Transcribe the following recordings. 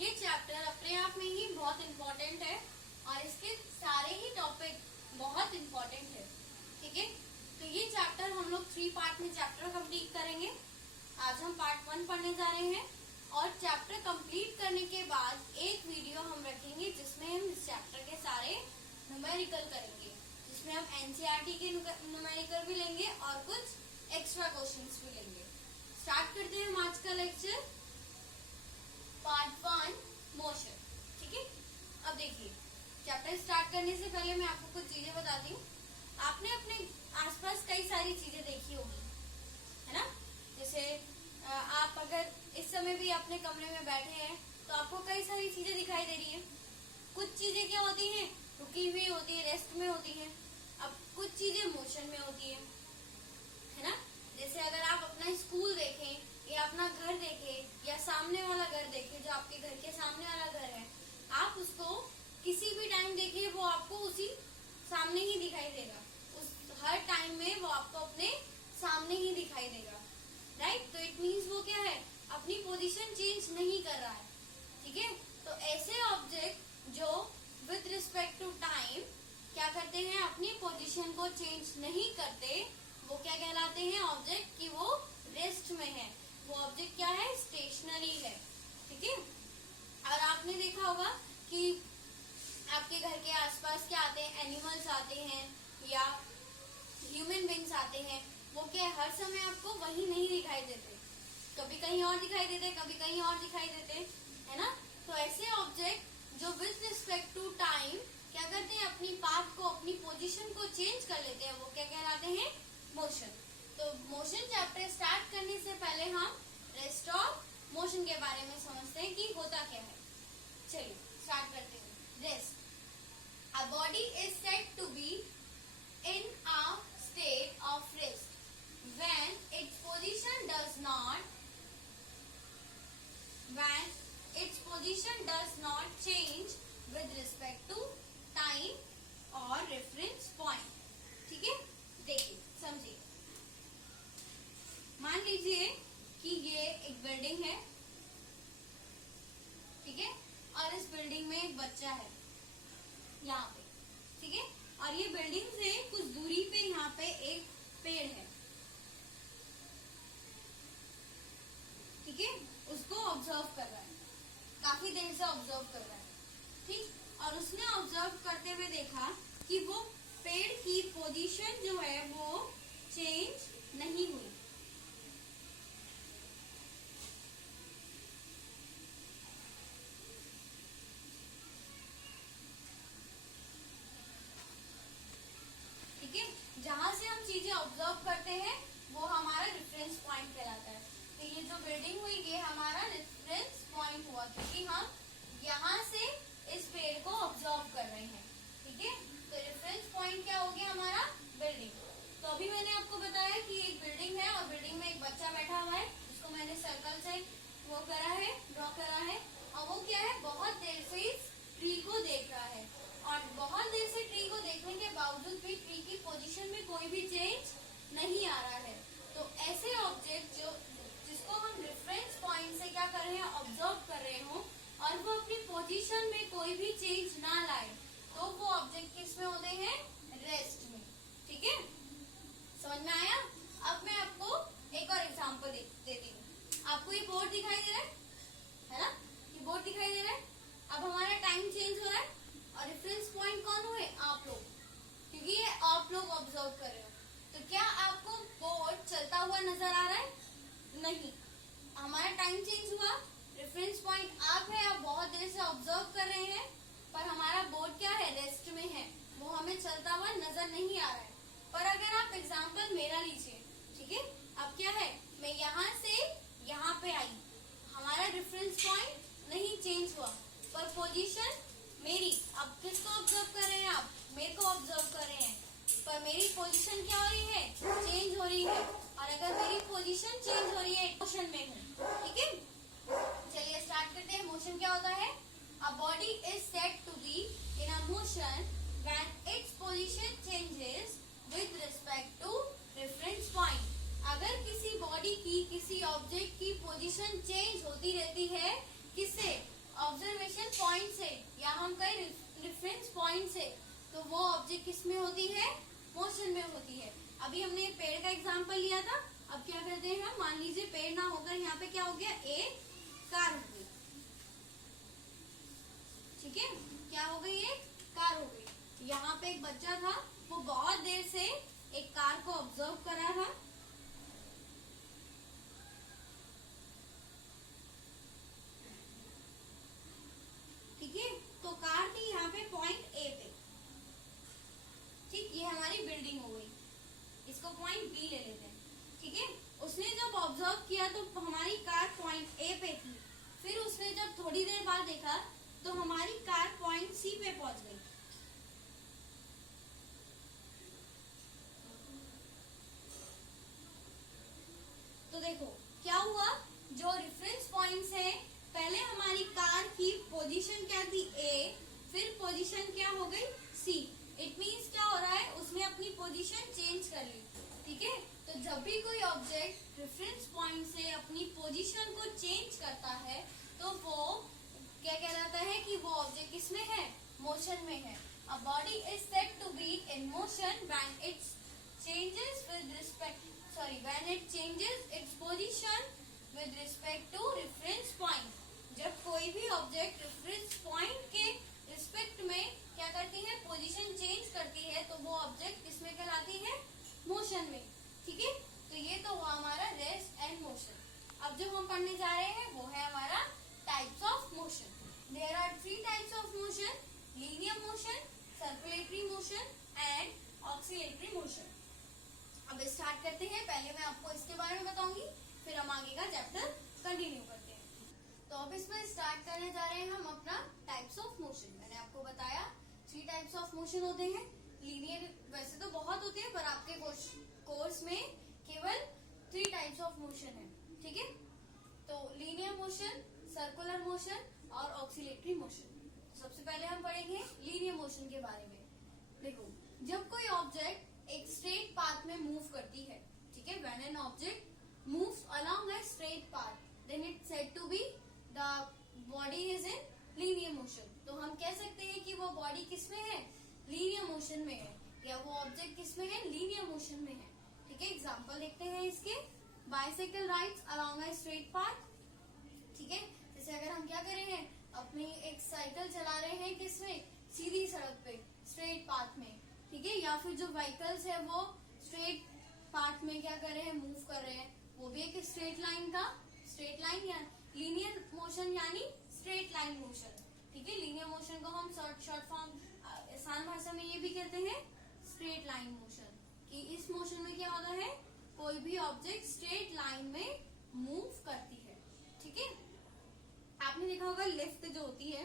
ये चैप्टर अपने आप में ही बहुत इम्पोर्टेंट है और इसके सारे ही टॉपिक बहुत इम्पोर्टेंट है। ठीक है, तो ये चैप्टर हम लोग 3 पार्ट में चैप्टर कंप्लीट करेंगे। आज हम पार्ट 1 पढ़ने जा रहे हैं और चैप्टर कंप्लीट करने के बाद एक वीडियो हम रखेंगे जिसमें हम इस चैप्टर के सारे न्यूमेरिकल करेंगे, जिसमें हम एनसीईआरटी के न्यूमेरिकल भी लेंगे और कुछ एक्स्ट्रा क्वेश्चंस भी लेंगे। स्टार्ट करते हैं हम आज का लेक्चर, पार्ट 1 मोशन। ठीक है, अब देखिए चैप्टर स्टार्ट करने से पहले मैं आपको कुछ चीजें बताती हूँ। आपने अपने आसपास कई सारी चीजें देखी होगी, है ना। जैसे आप अगर इस समय भी अपने कमरे में बैठे हैं तो आपको कई सारी चीजें दिखाई दे रही हैं। कुछ चीजें क्या होती हैं, रुकी हुई होती है, रेस्ट में होती है। अब कुछ चीजें मोशन में होती है ना। जैसे अगर आप अपना स्कूल देखें या अपना घर देखें या सामने वाला घर देखें, जो आपके घर के सामने वाला घर है, आप उसको किसी भी टाइम देखिए वो आपको उसी सामने ही दिखाई देगा। उस हर टाइम में वो आपको अपने सामने ही दिखाई देगा, राइट। तो इट मीन्स वो क्या है, अपनी पोजीशन चेंज नहीं कर रहा है। ठीक है, तो ऐसे ऑब्जेक्ट जो विद रिस्पेक्ट टू टाइम क्या करते हैं, अपनी पोजीशन को चेंज नहीं करते, वो क्या कहलाते हैं, ऑब्जेक्ट की वो रेस्ट में है। वो ऑब्जेक्ट क्या है, स्टेशनरी है। ठीक है, और आपने देखा होगा कि आपके घर के आसपास क्या आते हैं, एनिमल्स आते हैं या ह्यूमन बींग्स आते हैं। वो क्या हर समय आपको वही नहीं दिखाई देते, कभी कहीं और दिखाई देते, कभी कहीं और दिखाई देते, है ना। तो ऐसे ऑब्जेक्ट जो विद रिस्पेक्ट टू टाइम क्या करते हैं, अपनी पाथ को, अपनी पोजीशन को चेंज कर लेते हैं, वो क्या कहलाते हैं, मोशन। तो मोशन चैप्टर स्टार्ट करने से पहले हम रेस्ट और मोशन के बारे में समझते हैं कि होता क्या है। चलिए स्टार्ट करते हैं। Rest, a body is said to be in a state of rest when its position does not change with respect to time or reference point। ठीक है, देखिए समझिए। मान लीजिए कि ये एक बिल्डिंग है, ठीक है, और इस बिल्डिंग में एक बच्चा है यहाँ पे, ठीक है, और ये बिल्डिंग से कुछ दूरी पे यहाँ पे एक पेड़ है, ठीक है, उसको ऑब्जर्व कर रहा है, काफी देर से ऑब्जर्व कर रहा है, ठीक। और उसने ऑब्जर्व करते हुए देखा कि वो पेड़ की पोजीशन जो है वो चेंज नहीं हुई। ठीक है, जहां से हम चीजें ऑब्जर्व करते हैं वो हमारा रेफरेंस पॉइंट कहलाता है। तो ये जो बिल्डिंग हुई ये हमारा रेफरेंस पॉइंट हुआ, क्योंकि हम यहाँ से इस पेड़ को ऑब्जर्व कर रहे हैं। ठीक है, तो रेफरेंस पॉइंट क्या हो गया हमारा, बिल्डिंग। तो अभी मैंने आपको बताया कि एक बिल्डिंग है और बिल्डिंग में एक बच्चा बैठा हुआ है, उसको मैंने सर्कल से वो करा है, ड्रॉ करा है, और वो क्या है, बहुत देर से इस ट्री को देख रहा है, और बहुत देर से ट्री को देखने के बावजूद भी ट्री की पोजीशन में कोई भी चेंज नहीं आ रहा है। तो ऐसे ऑब्जेक्ट जिसको हम रेफरेंस पॉइंट से क्या कर रहे हैं, ऑब्जर्व कर रहे हो, और वो अपनी पोजीशन में कोई भी चेंज ना लाए, तो वो ऑब्जेक्ट किस में होते हैं, रेस्ट में। ठीक है, समझ में आया। अब मैं आपको एक और एग्जाम्पल देती हूँ। आपको ये बोर्ड दिखाई दे रहा है ना, ये बोर्ड दिखाई दे रहा है। अब हमारा टाइम चेंज हो रहा है और रेफरेंस पॉइंट कौन हुए, आप लोग, क्योंकि ये आप लोग ऑब्जर्व कर रहे हो। तो क्या आपको बोर्ड चलता हुआ नजर आ रहा है, नहीं, हमारा टाइम चेंज हुआ, रेफरेंस पॉइंट आप है, आप बहुत देर से ऑब्जर्व कर रहे हैं, पर हमारा बोर्ड क्या है, रेस्ट में है, वो हमें चलता हुआ नजर नहीं आ रहा है। पर अगर आप एग्जाम्पल मेरा लीजिए, ठीक है, अब क्या है, मैं यहाँ से यहाँ पे आई, हमारा रेफरेंस पॉइंट नहीं चेंज हुआ, पर पोजीशन मेरी, अब किसको ऑब्जर्व कर रहे हैं आप, मेरे को ऑब्जर्व कर रहे हैं, पर मेरी पोजीशन क्या हो रही है, चेंज हो रही है। और अगर मेरी पोजीशन चेंज हो रही है, मोशन में हूँ। ठीक है, चलिए स्टार्ट करते हैं। मोशन क्या होता है, a body is said to be in a motion when its position changes with respect to reference point. अगर किसी बॉडी की, किसी ऑब्जेक्ट की पोजीशन चेंज होती रहती है, किससे, ऑब्जर्वेशन पॉइंट से या हम कहें रेफरेंस पॉइंट से, तो वो ऑब्जेक्ट किस में होती है, मोशन में होती है। अभी हमने पेड़ का एग्जांपल लिया था, अब क्या करते हैं हम, मान लीजिए पेड़ ना होकर यहाँ पे क्या हो गया, एक कार हो गई, ठीक है, क्या हो गई, एक कार हो गई। यहाँ पे एक बच्चा था, वो बहुत देर से एक कार को ऑब्जर्व कर रहा था, ठीक है, तो कार थी यहाँ पे पॉइंट ए पे, ठीक, ये हमारी बिल्डिंग हो गई, इसको पॉइंट बी ले लेते हैं, ठीक है। उसने जब ऑब्जर्व किया तो हमारी कार पॉइंट ए पे थी, फिर उसने जब थोड़ी देर बाद देखा तो हमारी कार पॉइंट सी पे पहुंच गई। तो देखो क्या हुआ, जो रेफरेंस पॉइंट्स है, पहले हमारी कार की पोजीशन क्या थी, ए, फिर पोजीशन क्या हो गई, सी। इट मीन्स क्या हो रहा है, उसने अपनी पोजीशन चेंज कर ली, ठीक है। तो जब भी कोई ऑब्जेक्ट रेफरेंस पॉइंट से अपनी पोजीशन को चेंज करता है तो वो क्या कहलाता है कि वो ऑब्जेक्ट किसमें है, मोशन में है। A body is said to be in motion when it changes with respect when it changes its position with respect to reference point। जब कोई भी ऑब्जेक्ट रेफरेंस पॉइंट के रिस्पेक्ट में क्या करती है, पोजीशन चेंज करती है, तो वो ऑब्जेक्ट किसमें कहलाती है, मोशन में, ठीक है। तो ये तो हुआ हमारा रेस्ट एंड मोशन। अब जो हम पढ़ने जा रहे हैं वो है हमारा types of motion. There are 3 types of motion, linear motion, circulatory motion and oscillatory motion. अब स्टार्ट करते हैं, पहले मैं आपको इसके बारे में बताऊंगी, फिर हम आगे का चैप्टर कंटिन्यू करते हैं। तो अब इसमें स्टार्ट करने जा रहे हैं हम अपना टाइप्स ऑफ मोशन। मैंने आपको बताया 3 टाइप्स ऑफ मोशन होते हैं। लीनियर वैसे तो बहुत होते हैं, पर आपके कोर्स में केवल 3 टाइप्स ऑफ मोशन है, ठीक है। तो लीनियर मोशन, सर्कुलर मोशन और ऑक्सिलेटरी मोशन। सबसे पहले हम पढ़ेंगे लीनियर मोशन के बारे में। देखो, जब कोई ऑब्जेक्ट एक स्ट्रेट पाथ में मूव करती है, ठीक है, when an object moves along a straight path, then it said to be the body is in linear motion. तो हम कह सकते हैं कि वो बॉडी किसमें है, लीनियर मोशन में है, या वो ऑब्जेक्ट किसमें है, लीनियर मोशन में है, ठीक है। एग्जांपल देखते हैं इसके। Bicycle rides along a straight path, ठीक है। जैसे अगर हम क्या कर रहे हैं, अपनी एक साइकिल चला रहे हैं किसमें, सीधी सड़क पे, स्ट्रेट पाथ में, ठीक है, या फिर जो व्हीकल्स है वो स्ट्रेट पाथ में क्या कर रहे हैं, मूव कर रहे हैं, वो भी एक स्ट्रेट लाइन या लीनियर मोशन यानी स्ट्रेट लाइन मोशन, ठीक है। लीनियर मोशन को हम शॉर्ट फॉर्म आसान भाषा में ये भी कहते हैं स्ट्रेट लाइन मोशन, कि इस मोशन में क्या होता है, कोई भी ऑब्जेक्ट स्ट्रेट लाइन में मूव करती है, ठीक है। आपने देखा होगा लिफ्ट जो होती है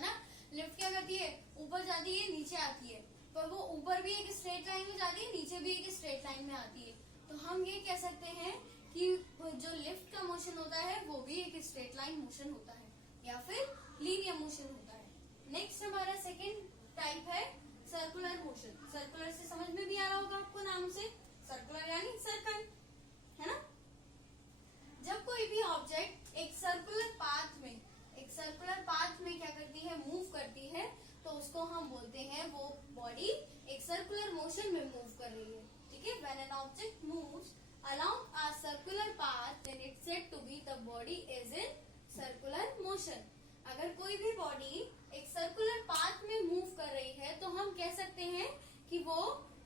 ना, लिफ्ट क्या करती है, ऊपर जाती है, नीचे आती है, पर वो ऊपर भी एक स्ट्रेट लाइन में जाती है, नीचे भी एक स्ट्रेट लाइन में आती है। तो हम ये कह सकते हैं कि जो लिफ्ट का मोशन होता है वो भी एक स्ट्रेट लाइन मोशन होता है या फिर लीनियर मोशन होता है। नेक्स्ट हमारा सेकेंड टाइप है सर्कुलर मोशन। सर्कुलर से समझ में भी आ रहा होगा आपको नाम से, सर्कुलर यानी सर्कल, है ना। जब कोई भी ऑब्जेक्ट एक सर्कुलर पाथ में क्या करती है, मूव करती है, तो उसको हम बोलते हैं वो बॉडी एक सर्कुलर मोशन में मूव कर रही है, ठीक है। When an object moves along a circular path, then it's said to be the body is in circular motion. अगर कोई भी बॉडी एक सर्कुलर पाथ में मूव कर रही है तो हम कह सकते हैं कि वो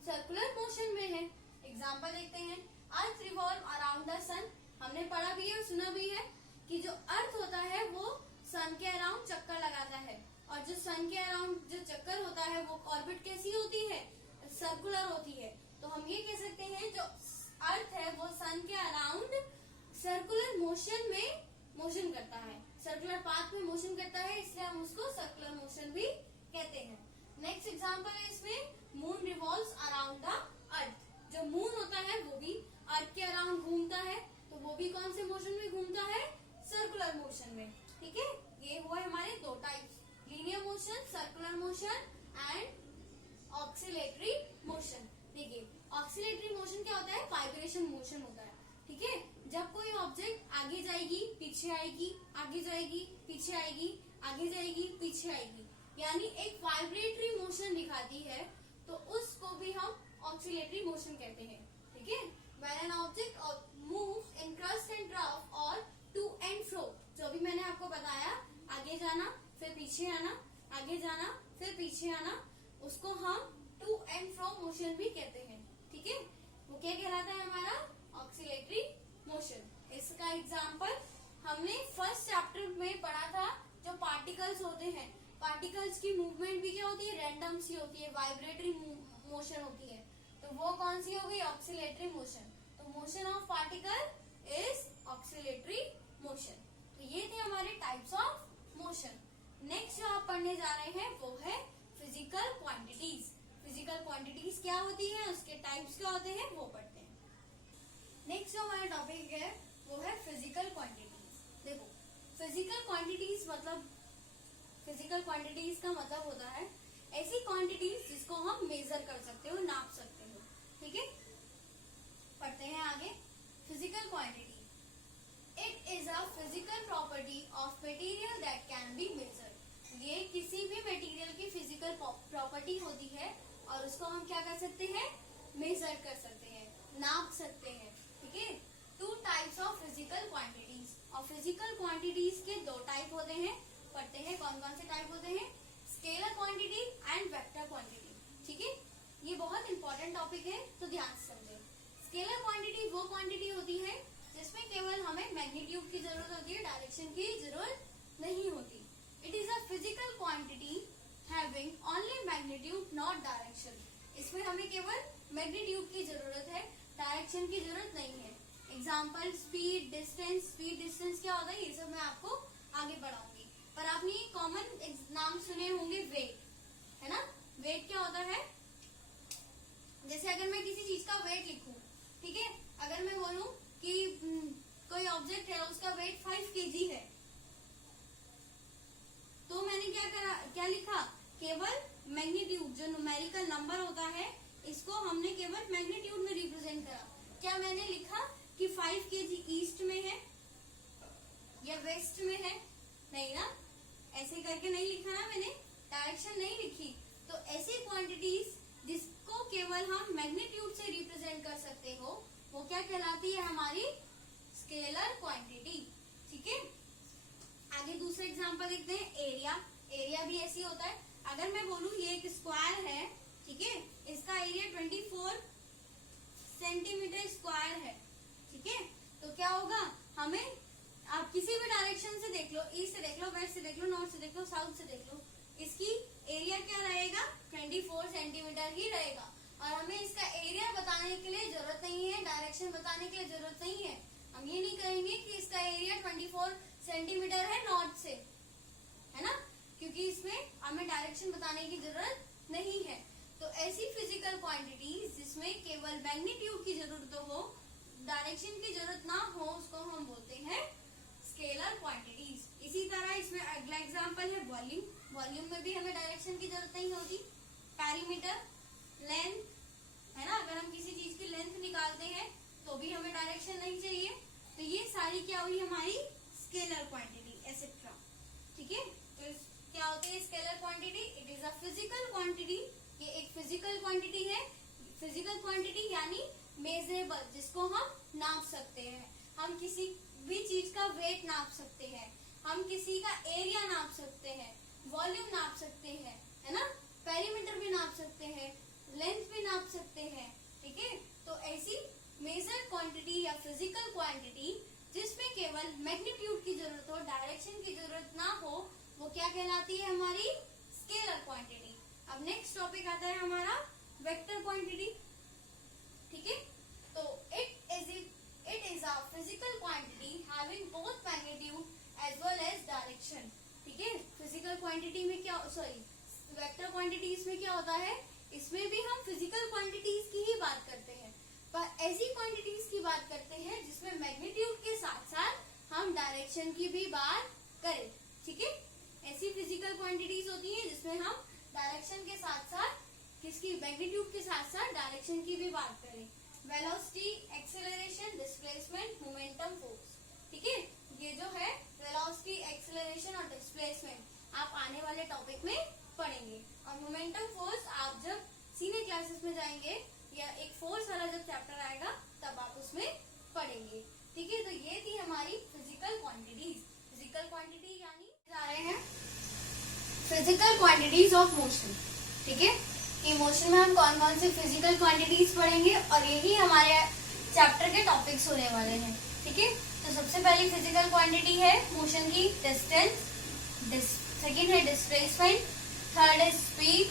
सर्कुलर मोशन में है। एग्जाम्पल देखते हैं, अर्थ रिवॉल्व अराउंड द सन। हमने पढ़ा भी है और सुना भी है कि जो अर्थ होता है वो सन के अराउंड चक्कर लगाता है, और जो सन के अराउंड जो चक्कर होता है वो ऑर्बिट कैसी होती है, सर्कुलर होती है। तो हम ये कह सकते हैं जो अर्थ है वो सन के अराउंड सर्कुलर मोशन में मोशन करता है, सर्कुलर पाथ में मोशन करता है, इसलिए हम उसको सर्कुलर मोशन भी कहते हैं। नेक्स्ट एग्जांपल है इसमें, moon revolves around the earth. जो मून होता है वो भी अर्थ के अराउंड घूमता है, तो वो भी कौन से मोशन में घूमता है, सर्कुलर मोशन में, ठीक है। ये हुआ हमारे 2 types, linear motion, circular motion and oscillatory motion. देखिए ऑक्सिलेटरी मोशन क्या होता है, वाइब्रेशन मोशन होता है, ठीक है। जब कोई ऑब्जेक्ट आगे जाएगी पीछे आएगी, आगे जाएगी पीछे आएगी, आगे जाएगी पीछे आएगी, यानी एक वाइब्रेटरी मोशन दिखाती है, तो उसको भी हम ऑक्सिलेटरी मोशन कहते हैं। ठीक है, when an object moves in crust and trough और टू एंड फ्रो, जो भी मैंने आपको बताया, आगे जाना फिर पीछे आना, आगे जाना फिर पीछे आना, उसको हम टू एंड फ्रो मोशन भी कहते हैं। ठीक है, वो क्या कहलाता है हमारा ऑक्सिलेटरी मोशन। इसका एग्जाम्पल हमने फर्स्ट चैप्टर में पढ़ा था, जो पार्टिकल्स होते हैं, पार्टिकल्स की मूवमेंट भी क्या होती है, रैंडम सी होती है, वाइब्रेटरी मोशन होती है, तो वो कौन सी हो गई, ऑक्सिलेटरी मोशन। तो motion of particle is oscillatory motion. तो ये थे हमारे टाइप्स ऑफ मोशन। नेक्स्ट जो आप पढ़ने जा रहे हैं वो है फिजिकल क्वांटिटीज। फिजिकल क्वांटिटीज क्या होती है, उसके टाइप्स क्या होते हैं, वो पढ़ते हैं। नेक्स्ट जो हमारा टॉपिक है वो है फिजिकल क्वांटिटीज। देखो, फिजिकल क्वांटिटीज मतलब, फिजिकल क्वांटिटीज का मतलब होता है ऐसी क्वांटिटीज जिसको हम मेजर कर सकते हो, नाप सकते हो। ठीक है, पढ़ते हैं आगे। Physical quantity, it is a physical property of material that can be measured. ये किसी भी मटेरियल की फिजिकल प्रॉपर्टी होती है और उसको हम क्या कर सकते हैं, मेजर कर सकते हैं, नाप सकते हैं। ठीक है, two types of physical quantities, और फिजिकल क्वांटिटीज के दो टाइप होते हैं। पढ़ते हैं कौन कौन से टाइप होते हैं, scalar quantity and vector quantity. ठीक है, ये बहुत इंपॉर्टेंट टॉपिक है, तो ध्यान से समझें। स्केलर क्वांटिटी वो क्वांटिटी होती है जिसमें केवल हमें मैग्नीट्यूड की जरूरत होती है, डायरेक्शन की जरूरत नहीं होती। It is a physical quantity having only magnitude not direction. इसमें हमें केवल मैग्नीट्यूड की जरूरत है, डायरेक्शन की जरूरत नहीं है। Example speed, distance. Speed distance क्या होता है, ये सब मैं आपको आगे बढ़ाऊंगी, पर आपने कॉमन नाम सुने होंगे, वेट, है ना। वेट क्या होता है, जैसे अगर मैं किसी चीज का वेट लिखूं, ठीक है, अगर मैं बोलूं कि कोई ऑब्जेक्ट है उसका वेट 5 kg है, तो मैंने क्या लिखा, केवल मैग्नीट्यूड, जो न्यूमेरिकल नंबर होता है, इसको हमने केवल मैग्नीट्यूड में रिप्रेजेंट करा। क्या मैंने लिखा कि 5 kg ईस्ट में है या वेस्ट में है, नहीं ना, ऐसे करके नहीं लिखा ना मैंने, डायरेक्शन नहीं लिखी। तो ऐसी क्वांटिटीज जिसको केवल हम मैग्नीट्यूड से रिप्रेजेंट कर सकते हो, वो क्या कहलाती है, हमारी स्केलर क्वांटिटी। ठीक है, आगे दूसरा एग्जांपल देखते हैं, एरिया। एरिया भी ऐसी होता है, अगर मैं बोलूं ये एक स्क्वायर है, ठीक है, इसका एरिया 24 सेंटीमीटर स्क्वायर है। ठीक है, तो क्या होगा, हमें, आप किसी भी डायरेक्शन से देख लो, ईस्ट से देख लो, वेस्ट से देख लो, नॉर्थ से देख लो, साउथ से देख लो, इसकी एरिया क्या रहेगा, 24 सेंटीमीटर ही रहेगा। और हमें इसका एरिया बताने के लिए जरूरत नहीं है, डायरेक्शन बताने के लिए जरूरत नहीं है। हम ये नहीं कहेंगे कि इसका एरिया 24 सेंटीमीटर है नॉर्थ से, है ना, क्योंकि इसमें हमें डायरेक्शन बताने की जरूरत नहीं है। तो ऐसी फिजिकल क्वांटिटीज जिसमें केवल मैग्नीट्यूड की जरूरत हो, डायरेक्शन की जरूरत ना हो, उसको हम बोलते हैं स्केलर क्वांटिटीज। इसी तरह इसमें अगला एग्जांपल है वॉल्यूम। वॉल्यूम में भी हमें डायरेक्शन की जरूरत नहीं होती। पेरीमीटर, लेंथ, है ना, अगर हम किसी चीज की लेंथ निकालते हैं तो भी हमें डायरेक्शन नहीं चाहिए। तो ये सारी क्या हुई हमारी स्केलर क्वांटिटी, एसेट्रा। ठीक है, तो क्या होती है scalar quantity, it is a physical quantity. ये एक फिजिकल क्वांटिटी है। फिजिकल क्वांटिटी यानी मेजरेबल, जिसको हम नाप सकते हैं। हम किसी भी चीज का वेट नाप सकते हैं, हम किसी का एरिया नाप सकते हैं, वॉल्यूम नाप सकते हैं, है ना, पेरीमीटर भी नाप सकते हैं, लेंथ भी नाप सकते हैं। ठीक है, तो ऐसी मेजर क्वांटिटी या फिजिकल क्वांटिटी जिसमें केवल मैग्नीट्यूड की जरूरत हो, डायरेक्शन की जरूरत ना हो, वो क्या कहलाती है, हमारी स्केलर क्वांटिटी। अब नेक्स्ट टॉपिक आता है हमारा वेक्टर क्वांटिटी। ठीक है, तो it is a physical quantity having both magnitude as well as direction. ठीक है, फिजिकल क्वांटिटी में क्या, वेक्टर क्वांटिटीज में क्या होता है, इसमें भी हम फिजिकल क्वांटिटीज की ही बात करते हैं, पर ऐसी क्वांटिटीज की बात करते हैं जिसमें मैग्नीट्यूड के साथ साथ हम डायरेक्शन की भी बात करें। ठीक है, ऐसी फिजिकल क्वांटिटीज होती है जिसमें हम डायरेक्शन के साथ साथ, किसकी, मैग्नीट्यूड के साथ साथ डायरेक्शन की भी बात करें। Velocity, acceleration, displacement, momentum, force. ठीक है, डिस्प्लेसमेंट आप आने वाले टॉपिक में पढ़ेंगे। और मोमेंटम फोर्स आप जब सीनियर क्लासेस में जाएंगे या एक फोर्स वाला जब चैप्टर आएगा तब आप उसमें पढ़ेंगे। ठीक है, तो ये थी हमारी फिजिकल क्वांटिटीज। फिजिकल क्वांटिटी यानी जा रहे हैं फिजिकल क्वांटिटीज ऑफ मोशन। ठीक है, कि मोशन में हम कौन कौन से फिजिकल क्वांटिटीज पढ़ेंगे और यही हमारे चैप्टर के टॉपिक्स होने वाले हैं। ठीक है, तो सबसे पहली फिजिकल क्वांटिटी है मोशन की डिस्टेंस, सेकेंड है displacement, third is speed,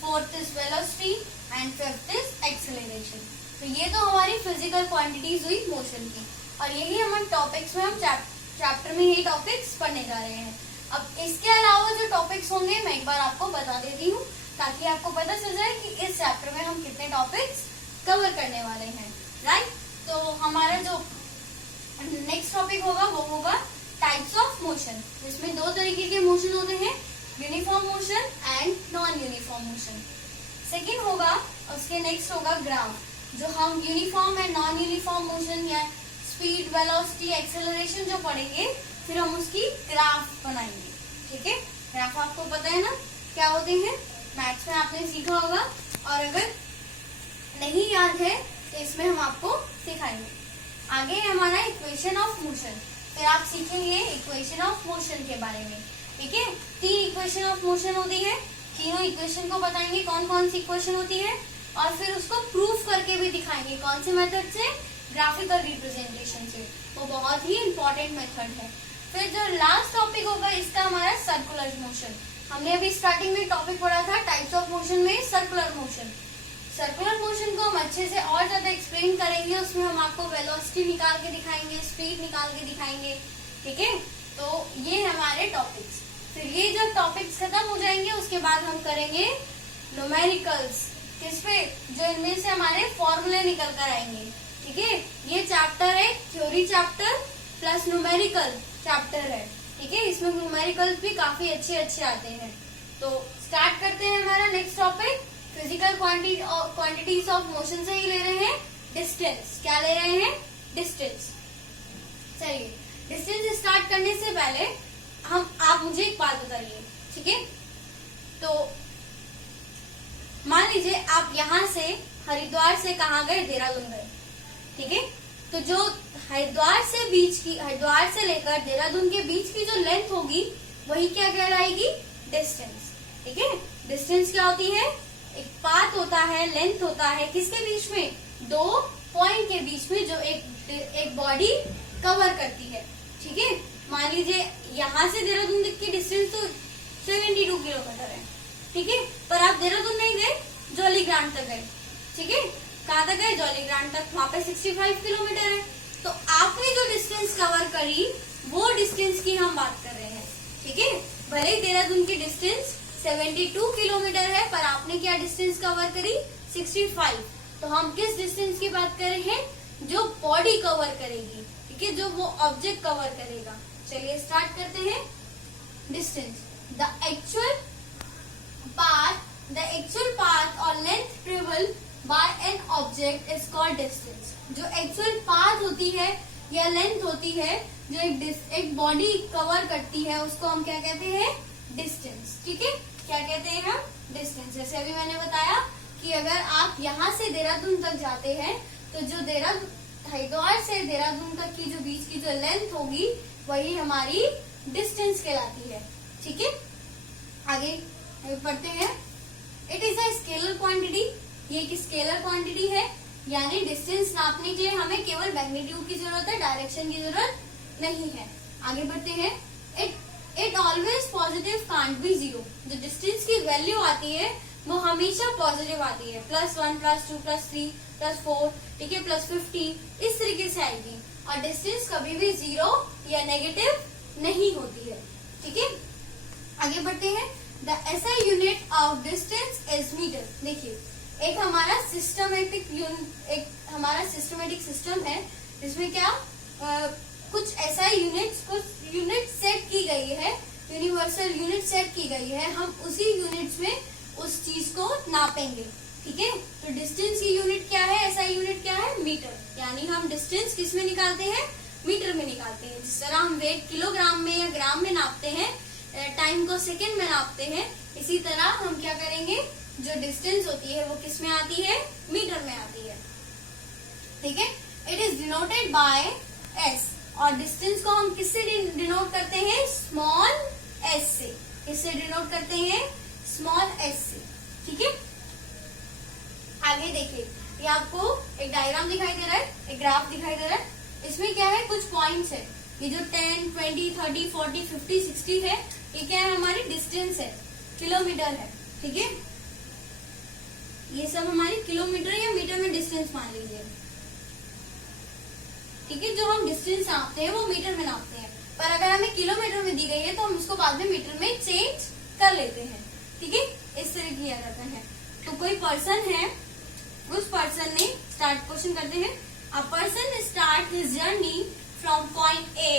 fourth is velocity and fifth is acceleration. तो ये तो हमारी फिजिकल क्वांटिटीज हुई मोशन की और यही हम टॉपिक्स में हम चैप्टर में यही टॉपिक्स पढ़ने जा रहे हैं। अब इसके अलावा जो टॉपिक्स होंगे मैं एक बार आपको बता देती हूँ ताकि आपको पता चल जाए कि इस चैप्टर में हम कितने टॉपिक्स कवर करने वाले हैं। राइट, तो हमारा जो नेक्स्ट टॉपिक होगा वो होगा टाइप्स ऑफ मोशन, जिसमें दो तरीके के मोशन होते हैं, uniform motion and non uniform motion. Second होगा उसके नेक्स्ट होगा ग्राफ, जो हम uniform and non uniform motion या स्पीड, वेलोसिटी, एक्सेलरेशन जो पढ़ेंगे फिर हम उसकी ग्राफ बनाएंगे। ठीक है, ग्राफ आपको पता है ना क्या होते हैं, मैथ्स में आपने सीखा होगा और अगर नहीं याद है तो इसमें हम आपको सिखाएंगे। आगे हमारा इक्वेशन ऑफ मोशन, फिर आप सीखेंगे इक्वेशन ऑफ मोशन के बारे में। ठीक है, 3 इक्वेशन ऑफ मोशन होती है, तीनों इक्वेशन को बताएंगे कौन कौन सी इक्वेशन होती है और फिर उसको प्रूफ करके भी दिखाएंगे कौन से मेथड से, ग्राफिकल रिप्रेजेंटेशन से। वो बहुत ही इंपॉर्टेंट मेथड है। फिर जो लास्ट टॉपिक होगा इसका हमारा सर्कुलर मोशन। हमने अभी स्टार्टिंग में टॉपिक पढ़ा था टाइप्स ऑफ मोशन में सर्कुलर मोशन। सर्कुलर मोशन को हम अच्छे से और ज्यादा एक्सप्लेन करेंगे, उसमें हम आपको वेलोसिटी निकाल के दिखाएंगे, स्पीड निकाल के दिखाएंगे। ठीक है, तो ये हमारे टॉपिक्स। फिर ये जब टॉपिक्स खत्म हो जाएंगे उसके बाद हम करेंगे न्यूमेरिकल्स, किस पे, जो इनमें से हमारे फॉर्मूले निकल कर आएंगे। ठीक है, ये चैप्टर है theory chapter plus numerical chapter है। ठीक है, इसमें न्यूमेरिकल्स भी काफी अच्छे अच्छे आते हैं। तो स्टार्ट करते हैं हमारा next topic. Physical quantities of motion से ही ले रहे हैं डिस्टेंस। क्या ले रहे हैं? डिस्टेंस। चलिए, डिस्टेंस स्टार्ट करने से पहले आप मुझे एक बात बताइए। ठीक है, तो मान लीजिए आप यहाँ से हरिद्वार से कहाँ गए? देहरादून गए। ठीक है, तो जो हरिद्वार से लेकर देहरादून के बीच की जो लेंथ होगी वही क्या कहलाएगी? डिस्टेंस। ठीक है, डिस्टेंस क्या होती है? एक पाथ होता है, लेंथ होता है, किसके बीच में? 2 पॉइंट के बीच में, जो एक बॉडी कवर करती है। ठीक है, मान लीजिए यहाँ से देहरादून की डिस्टेंस तो 72 किलोमीटर है। ठीक है, पर आप देहरादून नहीं गए, जॉलीग्रांट तक गए। ठीक है, कहाँ तक गए? जॉलीग्रांट तक। वहाँ पे 65 किलोमीटर है। तो आपने जो डिस्टेंस कवर करी वो डिस्टेंस की हम बात कर रहे हैं। ठीक है, भले ही देहरादून की डिस्टेंस 72 किलोमीटर है पर आपने क्या डिस्टेंस कवर करी? 65। तो हम किस डिस्टेंस की बात कर रहे हैं? जो बॉडी कवर करेगी। ठीक है, जो वो ऑब्जेक्ट कवर करेगा। चलिए स्टार्ट करते हैं। डिस्टेंस, द एक्चुअल पाथ और length travel by an object is called distance. जो एक्चुअल पाथ होती है या लेंथ होती है जो एक बॉडी कवर करती है उसको हम क्या कहते हैं? डिस्टेंस। ठीक है, क्या कहते हैं हम? डिस्टेंस। जैसे अभी मैंने बताया कि अगर आप यहाँ से देहरादून तक जाते हैं तो जो हरिद्वार से देहरादून तक की जो बीच की जो लेंथ होगी वही हमारी डिस्टेंस कहलाती है। ठीक है, आगे पढ़ते हैं। It is a scalar quantity. ये एक स्केलर क्वांटिटी है, यानी डिस्टेंस नापने के लिए हमें केवल मैग्नीट्यूड की जरूरत है, डायरेक्शन की जरूरत नहीं है। आगे बढ़ते हैं। It always positive can't be 0। जो डिस्टेंस की वैल्यू आती है वो हमेशा पॉजिटिव आती है, +1, +2, +3, +4, ठीक है, +15, इस तरीके से आएगी। और डिस्टेंस कभी भी 0 या नेगेटिव नहीं होती है। ठीक है, आगे बढ़ते हैं। The SI unit of distance is metre. देखिए, एक हमारा सिस्टमेटिक सिस्टम है जिसमें क्या कुछ SI यूनिट्स, कुछ यूनिट सेट की गई है, यूनिवर्सल यूनिट सेट की गई है। हम उसी यूनिट्स में उस चीज को नापेंगे। ठीक है, तो डिस्टेंस की यूनिट क्या है? SI यूनिट क्या है? मीटर। यानी हम डिस्टेंस किस में निकालते हैं? मीटर में निकालते हैं। जिस तरह हम वेट किलोग्राम में या ग्राम में नापते हैं टाइम को सेकंड में नापते हैं, इसी तरह हम क्या करेंगे, जो डिस्टेंस होती है वो किस में आती है, मीटर में आती है। ठीक है, it is denoted by S, और डिस्टेंस को हम किससे डिनोट करते हैं, स्मॉल एस से। किससे डिनोट करते हैं, स्मॉल एस से। ठीक है, आगे देखिए, ये आपको एक डायग्राम दिखाई दे रहा है, एक ग्राफ दिखाई दे रहा है। इसमें क्या है, कुछ पॉइंट्स है, ये जो 10, 20, 30, 40, 50, 60 है, ये क्या है, हमारी डिस्टेंस है, किलोमीटर है। ठीक है, ये सब हमारी किलोमीटर या मीटर में डिस्टेंस मान लीजिए। ठीक है, जो हम डिस्टेंस नापते हैं वो मीटर में नापते हैं, पर अगर हमें किलोमीटर में दी गई है तो हम उसको बाद में मीटर में चेंज कर लेते हैं। ठीक है, इस तरह किया जाता है। तो कोई पर्सन है, उस पर्सन ने स्टार्ट, क्वेश्चन करते हैं, a person start his journey from point A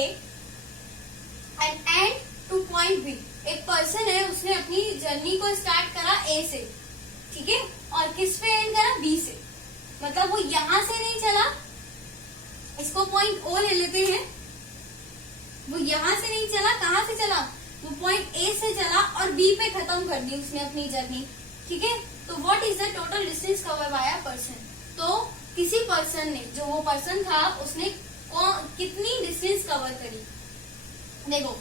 and and to point B. एक पर्सन है, उसने अपनी जर्नी को स्टार्ट करा ए से, ठीक है, और किस पे एंड करा, बी से। मतलब वो यहां से नहीं चला, इसको पॉइंट ओ ले लेते हैं, वो यहां से नहीं चला, कहां से चला, वो पॉइंट ए से चला और बी पे खत्म कर दी उसने अपनी जर्नी। ठीक है, तो what is the total distance cover by a person. तो किसी पर्सन ने, जो वो पर्सन था, उसने कितनी डिस्टेंस कवर करी। देखो,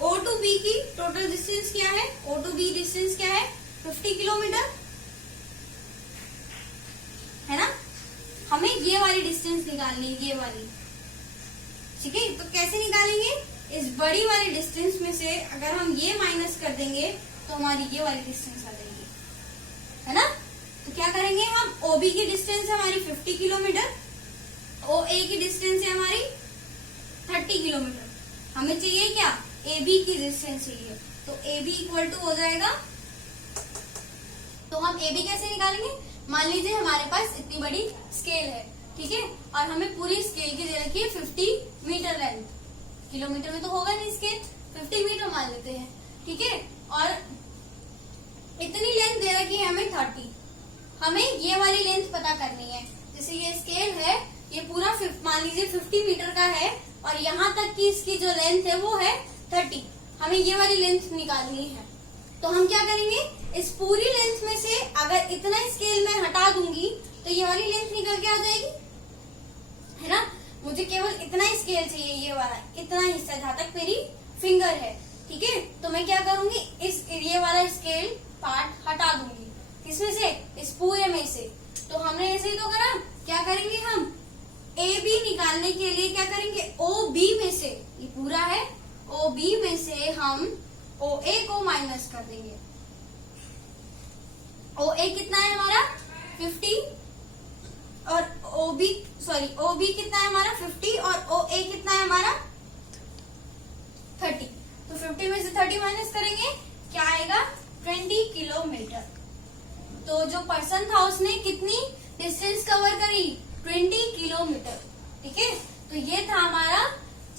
ओ टू बी की टोटल डिस्टेंस क्या है, ओ टू बी डिस्टेंस क्या है, 50 किलोमीटर है ना। हमें ये वाली डिस्टेंस निकालनी है, ये वाली। ठीक है, तो कैसे निकालेंगे, इस बड़ी वाली डिस्टेंस में से अगर हम ये माइनस कर देंगे तो हमारी ये वाली डिस्टेंस आ जाएगी, है ना। तो क्या करेंगे हम, ओबी की डिस्टेंस है हमारी 50 किलोमीटर, ओ ए की डिस्टेंस है हमारी 30 किलोमीटर। हमें चाहिए क्या, ए बी की डिस्टेंस चाहिए, तो ए बी इक्वल टू हो जाएगा, तो हम ए बी कैसे निकालेंगे, मान लीजिए हमारे पास इतनी बड़ी स्केल है, ठीक है, और हमें पूरी स्केल की दे रखी है 50 मीटर लेंथ। किलोमीटर में तो होगा नहीं स्केल, 50 मीटर मान लेते हैं। ठीक है, और इतनी लेंथ दे रखी है हमें 30, हमें ये वाली लेंथ पता करनी है। जैसे ये स्केल है, ये पूरा मान लीजिए 50 मीटर का है, और यहाँ तक की इसकी जो लेंथ है वो है 30, हमें ये वाली लेंथ निकालनी है। तो हम क्या करेंगे, इस पूरी लेंथ में से अगर इतना स्केल में हटा दूंगी तो ये वाली लेंथ निकल के आ जाएगी, है ना। मुझे केवल इतना स्केल चाहिए, ये वाला इतना हिस्सा जहाँ तक मेरी फिंगर है। ठीक है, तो मैं क्या करूंगी, इस ये वाला स्केल पार्ट हटा दूंगी, किसमें से, इस पूरे में से। तो हमने ऐसे ही तो करा, क्या करेंगे हम, ए बी निकालने के लिए क्या करेंगे, ओ बी में से, ये पूरा है, ओ बी में से हम ओ ए को माइनस कर देंगे। ओ ए कितना है हमारा 50, और ओ बी कितना है हमारा 50, और ओ ए कितना है हमारा 30। तो 50 में से 30 माइनस करेंगे, क्या आएगा, 20 किलोमीटर। तो जो पर्सन था उसने कितनी डिस्टेंस कवर करी, 20 किलोमीटर। ठीक है, तो ये था हमारा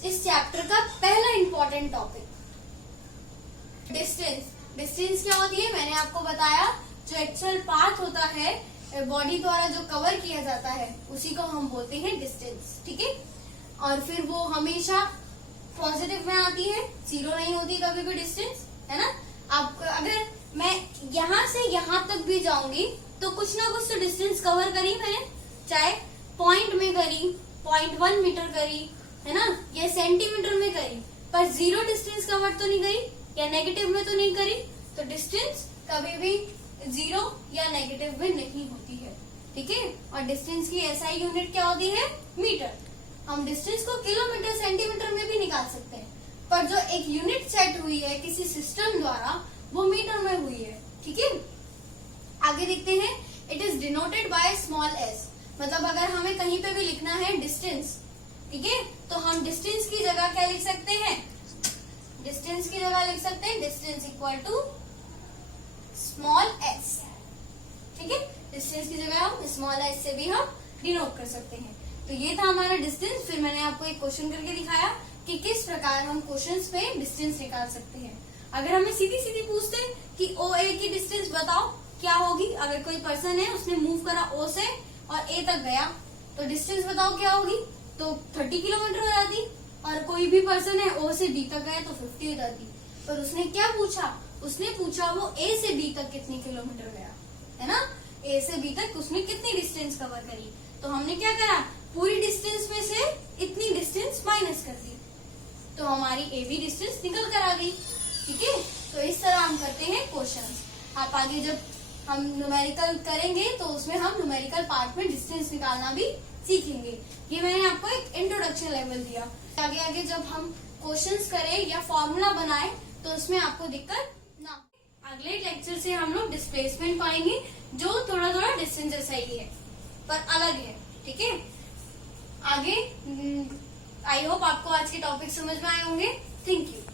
इस चैप्टर का पहला इंपॉर्टेंट टॉपिक, डिस्टेंस। डिस्टेंस क्या होती है, मैंने आपको बताया, जो एक्चुअल पाथ होता है बॉडी द्वारा जो कवर किया जाता है उसी को हम बोलते हैं डिस्टेंस। ठीक है, और फिर वो हमेशा पॉजिटिव में आती है, जीरो नहीं होती कभी भी डिस्टेंस, है ना। आप अगर मैं यहाँ से यहाँ तक भी जाऊंगी तो कुछ ना कुछ तो डिस्टेंस कवर करी मैंने, चाहे पॉइंट में करी, 0.1 मीटर करी, है ना, या सेंटीमीटर में करी, पर जीरो डिस्टेंस कवर तो नहीं करी, या नेगेटिव में तो नहीं करी। तो डिस्टेंस कभी भी जीरो या नेगेटिव में नहीं होती है। ठीक है, और डिस्टेंस की एसआई यूनिट क्या होती है, मीटर। हम डिस्टेंस को किलोमीटर सेंटीमीटर में भी निकाल सकते हैं, पर जो एक यूनिट सेट हुई है किसी सिस्टम द्वारा वो मीटर में हुई है। ठीक है, आगे देखते हैं, it is denoted by small S. मतलब अगर हमें कहीं पे भी लिखना है डिस्टेंस, ठीक है, तो हम डिस्टेंस की जगह क्या लिख सकते हैं, डिस्टेंस की जगह लिख सकते हैं distance equal to small S. ठीक है, डिस्टेंस की जगह हम स्मॉल एस से भी हम डिनोट कर सकते हैं। तो ये था हमारा डिस्टेंस। फिर मैंने आपको एक क्वेश्चन करके दिखाया कि किस प्रकार हम क्वेश्चंस पे डिस्टेंस निकाल सकते हैं। अगर हमें सीधी सीधी पूछते कि ओ ए की डिस्टेंस बताओ क्या होगी, अगर कोई पर्सन है उसने मूव करा ओ से और ए तक गया तो डिस्टेंस बताओ क्या होगी, तो 30 किलोमीटर हो जाती, और कोई भी पर्सन है ओ से बी तक गया तो 50 हो जाती। पर उसने क्या पूछा, उसने पूछा वो ए से बी तक कितनी किलोमीटर गया, है ना। ए से बी तक उसने कितनी डिस्टेंस कवर करी, तो हमने क्या करा, पूरी डिस्टेंस में से इतनी डिस्टेंस माइनस कर दी, तो हमारी ए बी डिस्टेंस निकल कर आ गई। ठीक है, तो इस तरह हम करते हैं क्वेश्चंस। आप आगे जब हम न्यूमेरिकल करेंगे तो उसमें हम न्यूमेरिकल पार्ट में डिस्टेंस निकालना भी सीखेंगे। ये मैंने आपको एक इंट्रोडक्शन लेवल दिया। आगे आगे जब हम क्वेश्चंस करें या फॉर्मूला बनाएं तो उसमें आपको दिक्कत ना। अगले लेक्चर से हम लोग डिस्प्लेसमेंट पाएंगे, जो थोड़ा थोड़ा डिस्टेंस जैसा ही है पर अलग है। ठीक है, आगे आई होप आपको आज के टॉपिक समझ में आए होंगे। Thank you.